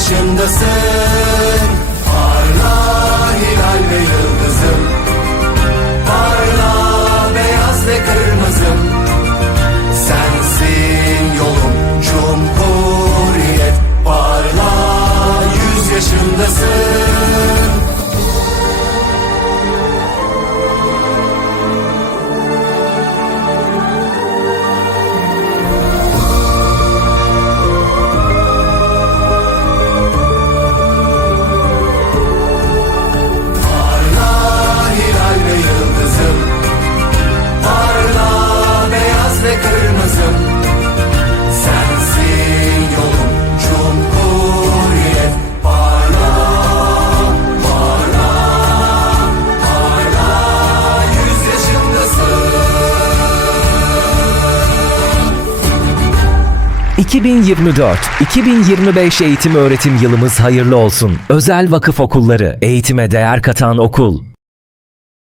başındasın 2024-2025 eğitim öğretim yılımız hayırlı olsun. Özel Vakıf Okulları, eğitime değer katan okul.